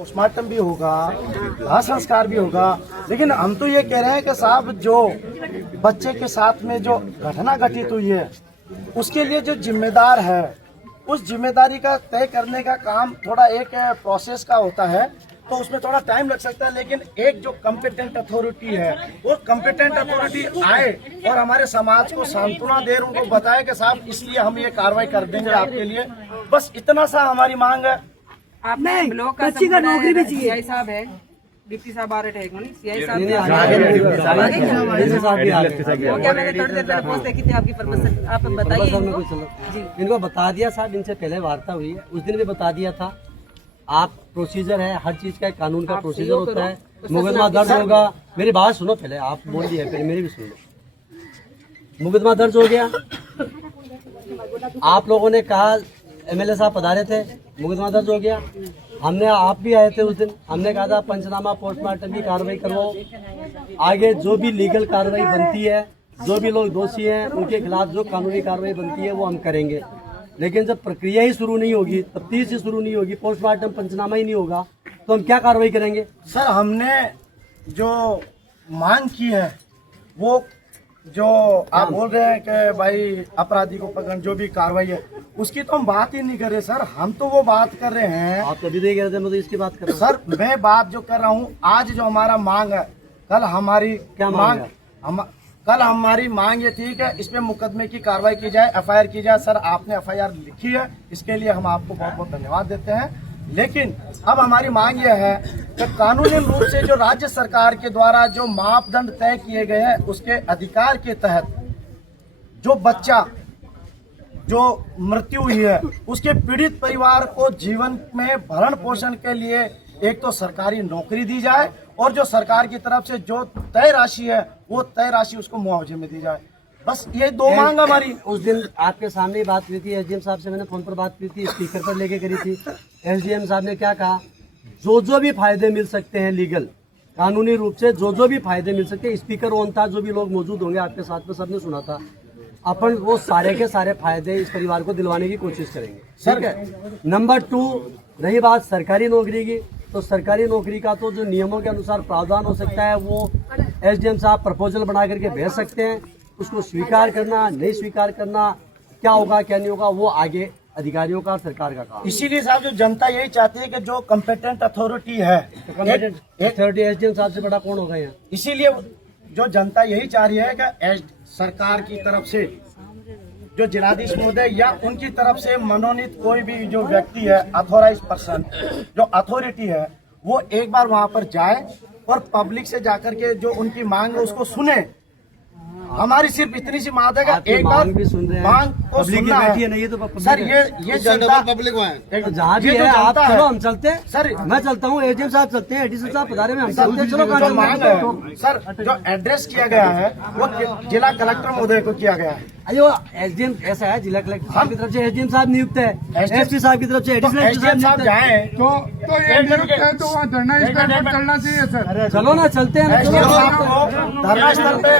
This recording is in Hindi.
पोस्टमार्टम भी होगा, दाह संस्कार भी होगा, लेकिन हम तो ये कह रहे हैं कि साहब जो बच्चे के साथ में जो घटना घटित हुई है उसके लिए जो जिम्मेदार है उस जिम्मेदारी का तय करने का काम थोड़ा एक प्रोसेस का होता है, तो उसमें थोड़ा टाइम लग सकता है। लेकिन एक जो कॉम्पिटेंट अथॉरिटी है वो कॉम्पिटेंट अथॉरिटी आए और हमारे समाज को सांत्वना दे, उनको बताए कि साहब इसलिए हम ये कार्रवाई कर देंगे आपके लिए, बस इतना सा हमारी मांग है। आपने ब्लॉक का बच्ची का नौकरी भी चाहिए। सीआई साहब है, डिप्टी साहब आ रहे थे, सीआई साहब क्या मैंने थोड़ी देर पहले पोस्ट देखी थी आपकी परमिशन, आप बताइए इनको। इनको बता दिया साहब, इनसे पहले वार्ता हुई है, उस दिन भी बता दिया था। आप प्रोसीजर है, हर चीज का एक कानून का प्रोसीजर होता है, मुकदमा दर्ज होगा। मेरी बात सुनो पहले, आप बोल दिए फिर मेरी भी सुन लो। मुकदमा दर्ज हो गया, आप लोगों ने कहा, एमएलए साहब पधारे थे, मुकदमा दर्ज हो गया। हमने, आप भी आए थे उस दिन, हमने कहा था पंचनामा पोस्टमार्टम की कार्रवाई करवाओ, आगे जो भी लीगल कार्रवाई बनती है, जो भी लोग दोषी हैं उनके खिलाफ जो कानूनी कार्रवाई बनती है वो हम करेंगे। लेकिन जब प्रक्रिया ही शुरू नहीं होगी, तफ्तीश ही शुरू नहीं होगी, पोस्टमार्टम पंचनामा ही नहीं होगा, तो हम क्या कार्रवाई करेंगे? सर हमने जो मांग की है वो जो आप बोल रहे हैं कि भाई अपराधी को पकड़, जो भी कार्रवाई है उसकी तो हम बात ही नहीं कर रहे सर, हम तो वो बात कर रहे हैं। आप तभी देख रहे थे, मैं तो इसकी बात कर रहा हूँ सर। मैं बात जो कर रहा हूँ, आज जो हमारा मांग है, कल हमारी क्या मांग है? कल हमारी मांग ये थी कि इसमें मुकदमे की कार्रवाई की जाए, एफआईआर की जाए। सर आपने एफआईआर लिखी है, इसके लिए हम आपको बहुत बहुत धन्यवाद देते हैं। लेकिन अब हमारी मांग यह है कि कानूनी रूप से जो राज्य सरकार के द्वारा जो मापदंड तय किए गए हैं उसके अधिकार के तहत जो बच्चा जो मृत्यु हुई है उसके पीड़ित परिवार को जीवन में भरण पोषण के लिए एक तो सरकारी नौकरी दी जाए और जो सरकार की तरफ से जो तय राशि है वो तय राशि उसको मुआवजे में दी जाए। बस ये दो मांग हमारी। उस दिन आपके सामने ही बात हुई थी, एसडीएम साहब से मैंने फोन पर बात की थी, स्पीकर पर लेके करी थी। एसडीएम साहब ने क्या कहा, जो भी फायदे मिल सकते हैं लीगल कानूनी रूप से, जो भी फायदे मिल सकते हैं, स्पीकर ऑन था, जो भी लोग मौजूद होंगे आपके साथ में सबने सुना था, अपन वो सारे के सारे फायदे इस परिवार को दिलवाने की कोशिश करेंगे। ठीक है। नंबर 2, रही बात सरकारी नौकरी की, तो सरकारी नौकरी का तो जो नियमों के अनुसार प्रावधान हो सकता है वो एसडीएम साहब प्रपोजल बना करके भेज सकते हैं। उसको स्वीकार करना, नहीं स्वीकार करना, क्या होगा क्या नहीं होगा, वो आगे अधिकारियों का, सरकार का काम। इसीलिए साहब जो जनता यही चाहती है कि जो कॉम्पिटेंट अथॉरिटी है, कॉम्पिटेंट अथॉरिटी एसडीएम साहब से बड़ा कौन होगा यहाँ? इसीलिए जो जनता यही चाह रही है कि सरकार की तरफ से जो जिलाधीश महोदय या उनकी तरफ से मनोनीत कोई भी जो व्यक्ति है, अथॉराइज पर्सन, जो अथॉरिटी है, वो एक बार वहां पर जाए और पब्लिक से जाकर के जो उनकी मांग है उसको सुने। हमारी सिर्फ इतनी सी मांग है कि एक बार भी सुन रहे हैं, मांग को सुनना है। नहीं तो सर ये जनता पब्लिक जहाँ भी ये है, जो आप जनता चलो, है। हम चलते हैं सर मैं चलता हूँ, एसडीएम साहब चलते हैं, एडीसी साहब पधारे में हम चलते हैं, चलो जो मांग है सर, जो एड्रेस किया गया है वो जिला कलेक्टर महोदय को किया गया है। अयो एसडीएम ऐसा है, जिला कलेक्टर साहब की तरफ से एसडीएम साहब नियुक्त है, एसपी साहब की तरफ से एडिशनल एसडीएम साहब जाए तो ये नियुक्त है तो वहाँ धरना स्थल पर चलना चाहिए सर। चलो ना, चलते हैं ना, एसडीएम साहब को धरना स्थल पे